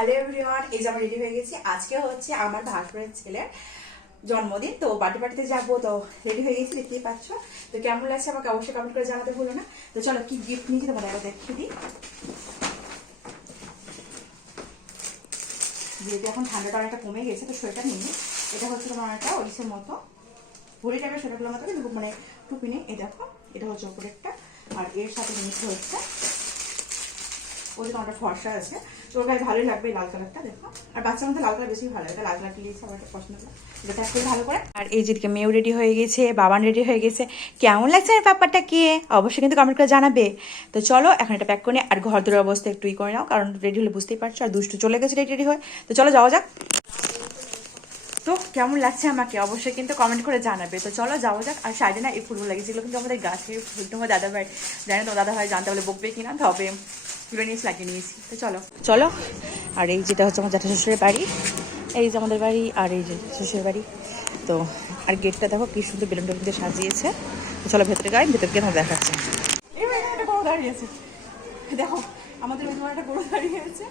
Hello everyone, এই যে আমরা রেডি হয়ে গেছি। আজকে হচ্ছে আমার ভাসুরের ছেলের জন্মদিন, তো বার্থডে পার্টিতে যাবো। তো রেডি হয়ে গেছি, দেখতেই পাচ্ছ। তো কেমন লাগছে আমাকে অবশ্যই কমেন্ট করে জানাতে ভুলো না। তো চলো কি গিফট নিয়েছি তোমাদের একবার দেখিয়ে দিই। যেহেতু এখন ঠান্ডাটা অনেকটা কমে গেছে, তো সোয়েটার নিয়ে এটা হচ্ছে তোমার একটা ওড়িশের মতো ঘড়ি টাইপের সোয়েটারগুলোর মতো, কিন্তু মানে টুপি নেই। এই দেখো, এটা হচ্ছে ওপরে একটা, আর এর সাথে জিনিসটা হচ্ছে ওদের একটা ফর্সা আছে, তো ওর গায়ে ভালোই লাগবে এই লাল কালারটা। দেখো, আর বাচ্চার মধ্যে লাল কালার বেশি ভালো লাগে, লাল কালারটা নিয়েছে, আমার পছন্দ করে এটা খুব ভালো করে। আর এই যেদিকে মেয়েও রেডি হয়ে গেছে, বাবান রেডি হয়ে গেছে। কেমন লাগছে এই ব্যাপারটা কি অবশ্যই কিন্তু কমেন্ট করে জানাবে। তো চলো এখন এটা প্যাক করে নিই, আর ঘর দূরের অবস্থা একটু ই করে নাও, কারণ রেডি হলে বুঝতেই পারছো। আর দুষ্টু চলে গেছে রেডি হয়ে। তো চলো যাওয়া যাক। তো কেমন লাগছে আমাকে অবশ্যই কিন্তু কমেন্ট করে জানাবে। তো চলো যাওয়া যাক। আর সাইডে না এই ফুলগুলো লাগিয়েছিল, কিন্তু আমাদের গাছে ফুল তোমার দাদা ভাই জানে, তোমার দাদা ভাই জানতে বলে বকবে কিনা, তবে তুলে নিয়েছি, লাগিয়ে নিয়েছি। তো চলো চলো। আর এই যেটা হচ্ছে আমার জ্যাঠা শ্বশুরের বাড়ি, এই যে আমাদের বাড়ি, আর এই যে শ্বশুরের বাড়ি। তো আর গেটটা দেখো কি সুন্দর বেলুন টেলুন দিয়ে সাজিয়েছে। তো চলো ভেতরে গাই, ভেতরে গিয়ে তোমার দেখাচ্ছে। একটা গরু দাঁড়িয়েছে, দেখো আমাদের ওই একটা গরু দাঁড়িয়েছে,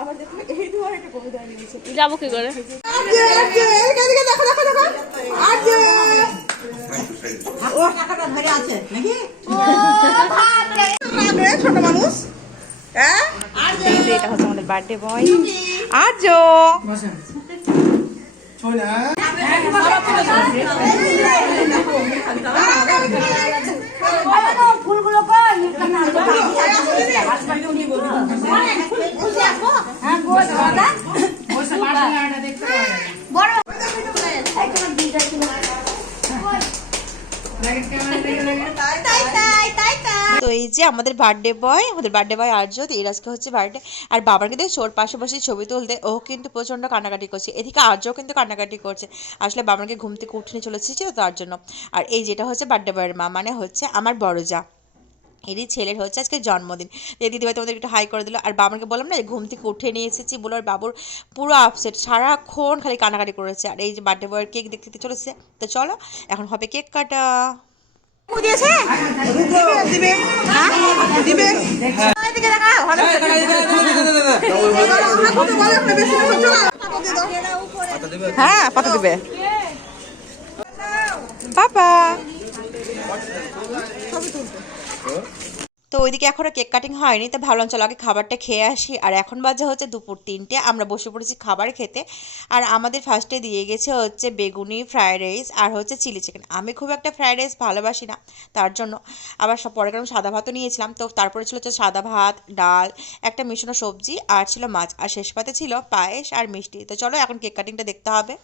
আবার দেখো এই দুয়ার একটা গরু দাঁড়িয়েছে। যাবো কি করে? ছোট মানুষ, এটা হচ্ছে আমাদের বার্থডে বয় আর্য। ফুলগুলো তো এই যে আমাদের বার্থডে বয় আর্য, এর আজকে হচ্ছে বার্থডে। আর বাবার কিন্তু ওর পাশে বসে ছবি তুলতে ও কিন্তু প্রচন্ড কান্নাকাটি করছে, এদিকে আর্যও কিন্তু কান্নাকাটি করছে। আসলে বাবাকে ঘুম থেকে উঠে চলে এসেছে তার জন্য। আর এই যেটা হচ্ছে বার্থডে বয়ের মা, মানে হচ্ছে আমার বড় যা, এরই ছেলের হচ্ছে আজকে জন্মদিন। এই দিদিভাই তোমাদের একটু হাই করে দিল। আর বাবাকে বললাম না ঘুম থেকে উঠে নিয়ে এসেছি বলে, আর বাবুর পুরো আপসেট, সারাক্ষণ খালি কান্নাকাটি করেছে। আর এই যে বার্থডে বয়ের কেক দেখতে চলেছে। তো চলো এখন হবে কেক কাটা। হ্যাঁ পাতা দিবে পাপা। তো ওইদিকে এখনো কেক কাটিং হয়নি, তো ভাবলাম চলো আগে খাবারটা খেয়ে আসি। আর এখন বাজে হচ্ছে দুপুর 3টে, আমরা বসে পড়েছি খাবার খেতে। আর আমাদের ফার্স্টে দিয়ে গেছে হচ্ছে বেগুনি ফ্রায়েড রাইস আর হচ্ছে চিলি চিকেন। আমি খুব একটা ফ্রায়েড রাইস ভালোবাসি না, তার জন্য আবার সব পরে কারণ সাদা ভাতও নিয়েছিলাম। তো তারপরে ছিল হচ্ছে সাদা ভাত, ডাল, একটা মিশানো সবজি, আর ছিল মাছ, আর শেষ পাতে ছিল পায়েস আর মিষ্টি। তো চলো এখন কেক কাটিংটা দেখতে হবে।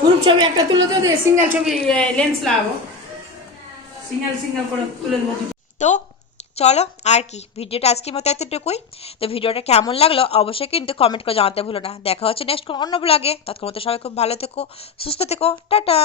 গ্রুপ ছবি একটা তুলে তো সিঙ্গেল ছবি লেন্স লাগাবো, সিঙ্গেল করে তুলে দেবো। তো চলো আর কি, ভিডিওটা আজকের মতো এতটুকুই। তো ভিডিওটা কেমন লাগলো অবশ্যই কিন্তু কমেন্ট করে জানাতে ভুলো না। দেখা হচ্ছে নেক্সট অন্য ব্লগে। ততক্ষণ মতো সবাই খুব ভালো থেকো, সুস্থ থেকো, টাটা।